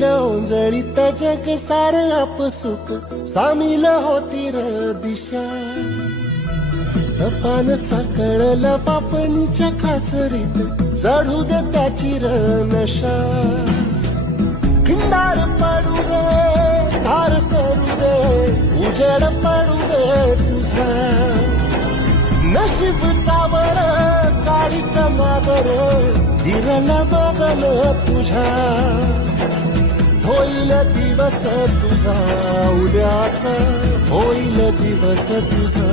येईल ओंजळीत जग सार आपसुक सामील होती र दिशा. सपान साकळलं पापणीच्या खाचरीत चढू दे त्याची र नशा. खिंडार पडू दे धार सरू दे उजेड पडू दे तुझा. नशीब चावळ काढीत मावर दिरला बघल तुझ्या. होईल दिवस तुझा उद्याचा होईल दिवस तुझा